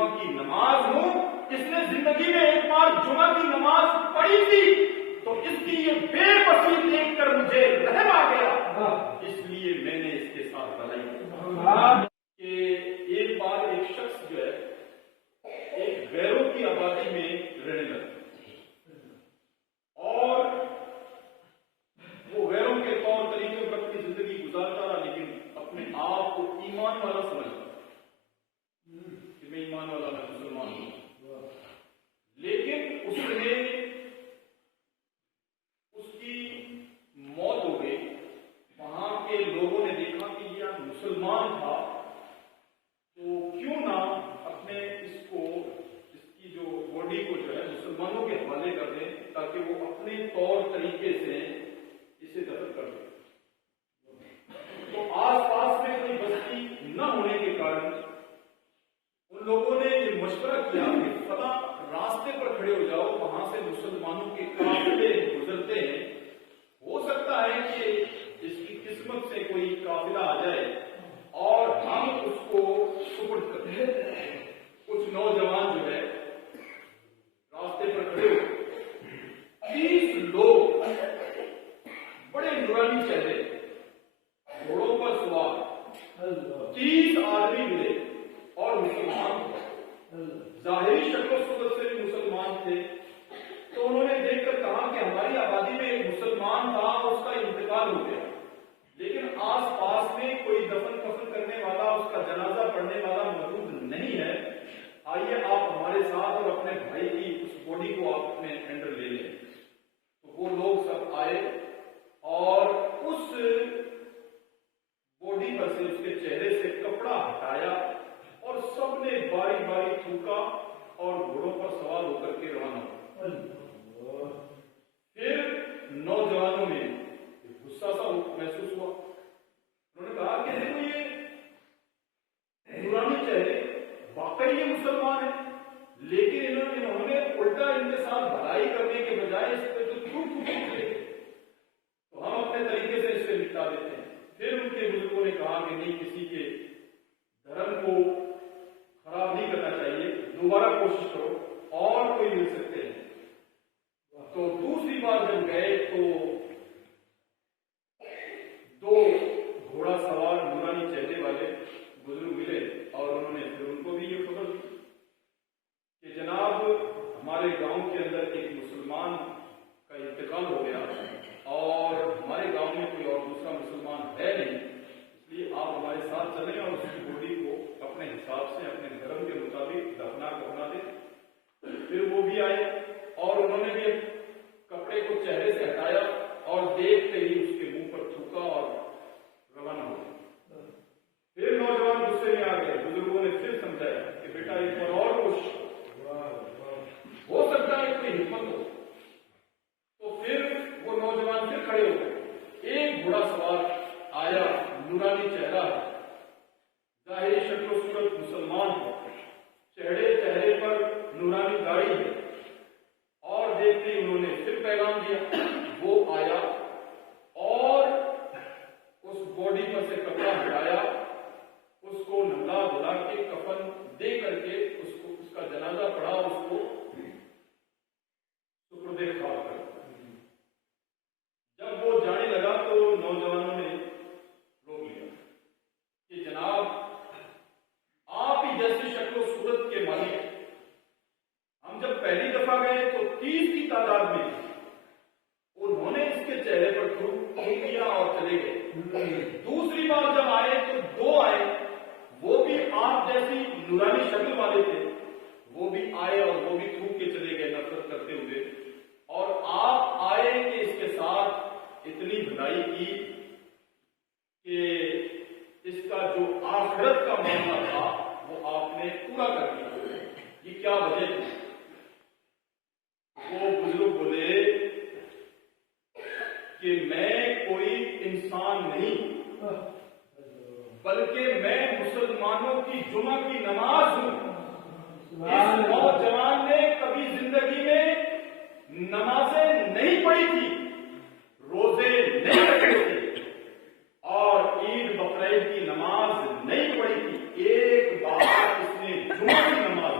جمعہ کی نماز ہوں. اس نے زندگی میں ایک بار جمعہ کی نماز پڑھی تھی تو اس کی یہ بے بسی دیکھ کر مجھے رحم آ گیا, اس لیے میں نے اس کے ساتھ بھلائی کی. کہ ایک بار ایک شخص جو ہے ایک غیروں کی آبادی میں رہنے لگا اور وہ غیروں کے طور طریقوں پر اپنی زندگی گزارتا رہا, لیکن اپنے آپ کو ایمان والا سمجھتا کہ میں ایمان والا, میں مسلمان ہوں. لیکن اس نے اس کی موت ہو گئی. وہاں کے لوگوں نے دیکھا کہ یہ مسلمان تھا تو کیوں نہ اپنے اس کی جو باڈی کو جو ہے مسلمانوں کے حوالے کر دیں تاکہ وہ اپنے طور طریقے سے اسے دفن کر دیں. تو آس پاس میں کوئی بستی نہ ہونے کے کارن ان لوگوں نے یہ مشورہ کیا کہ فلاں راستے پر کھڑے ہو جاؤ, وہاں سے مسلمانوں کے قافلے گزرتے ہیں, ہو سکتا ہے کہ اس کی قسمت سے کوئی قافلہ آ جائے اور ہم اس کو سپرد کرتے ہیں. کچھ نوجوان جو ہے راستے پر کھڑے ہوئے, 30 لوگ بڑے نورانی چہرے گھوڑوں پر سوار 30 آدمی ملے اور مسلمان ظاہری شکل و صورت سے بھی مسلمان تھے. تو انہوں نے دیکھ کر کہا کہ ہماری آبادی میں ایک مسلمان تھا, اس کا انتقال ہو گیا, لیکن آس پاس میں کوئی دفن کفن کرنے والا, اس کا جنازہ پڑھنے والا موجود نہیں ہے. آئیے آپ ہمارے ساتھ اور اپنے بھائی کی اس باڈی کو آپ اپنے انڈر لے لیں. تو وہ لوگ سب آئے اور اس باڈی پر سے, اس کے چہرے سے کپڑا ہٹایا اور سب نے باری باری تھوکا اور گھوڑوں پر سوار ہو کر کے روانہ ہوا. پھر نوجوانوں نے غصہ سا محسوس ہوا. انہوں نے کہا کہ دیکھو یہ نورانی چہرے واقعی یہ مسلمان ہیں, لیکن انہوں نے الٹا ان کے ساتھ بھلائی کرنے کے بجائے اس پہ تو تھوک تھوک, تو ہم اپنے طریقے سے اس سے نپٹا دیتے ہیں. پھر ان کے بزرگوں نے کہا کہ نہیں, کسی کے دھرم کو خراب نہیں کرنا چاہیے, دوبارہ کوشش کرو اور کوئی مل سکتے ہیں. تو دوسری بار جب گئے تو 2 گھوڑا سوار نورانی چہرے والے بزرگ ملے اور انہوں نے پھر ان کو بھی یہ خبر دی کہ جناب ہمارے گاؤں کے اندر ایک مسلمان کا انتقال ہو گیا اور ہمارے گاؤں میں کوئی اور دوسرا مسلمان ہے نہیں, اس لیے آپ ہمارے ساتھ چلیں اور اس کی باڈی کو اپنے حساب سے اپنے دھرم کے مطابق دفنا دیں. پھر وہ بھی آئے اور انہوں نے بھی کپڑے کو چہرے سے ہٹایا اور دیکھتے ہی اس کے منہ پر تھوکا اور روانہ ہو گئے. پھر نوجوان غصے میں آ گئے. بزرگوں نے پھر سمجھایا کہ بیٹا ایک بار اور کوشش ہو سکتا ہے کوئی ہمت ہو. تو پھر وہ نوجوان پھر کھڑے ہو گئے. ایک گھوڑا سوار آیا, نورانی چہرہ ہے, ظاہری شکل و صورت مسلمان ہے, چہرے پر نورانی داڑھی ہے, اور دیکھتے انہوں نے پھر پیغام دیا. وہ آیا اور اس باڈی پر سے کپڑا ہٹایا, اس کو نہلا دھلا کے کفن دے کر کے اس کا جنازہ پڑھا, اس کو سپرد خاک کر. جب وہ جانے لگا تو نوجوانوں نے روک لیا کہ جناب آپ ہی جیسی شکل و صورت کے مالک, ہم جب پہلی دفعہ گئے تو 30 کی تعداد میں تھی, انہوں نے اس کے چہرے پر تھوک دیا اور چلے گئے. دوسری بار جب آئے تو 2 آئے, وہ بھی آپ جیسی نورانی شکل والے تھے, وہ بھی آئے اور وہ بھی تھوک کے چلے گئے نفرت کرتے ہوئے. اور آپ آئے کہ اس کے ساتھ اتنی بھلائی کی کہ اس کا جو آخرت کا معاملہ تھا وہ آپ نے پورا کر دیا. یہ کیا وجہ تھی؟ وہ بزرگ بولے کہ میں کوئی انسان نہیں, بلکہ میں مسلمانوں کی جمعہ کی نماز ہوں. اس نوجوان نے کبھی زندگی میں نمازیں نہیں پڑھی تھی, روزے نہیں رکھے تھے, اور عید بقرعید کی نماز نہیں پڑھی تھی. ایک بار اس نے جمعہ کی نماز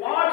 5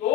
2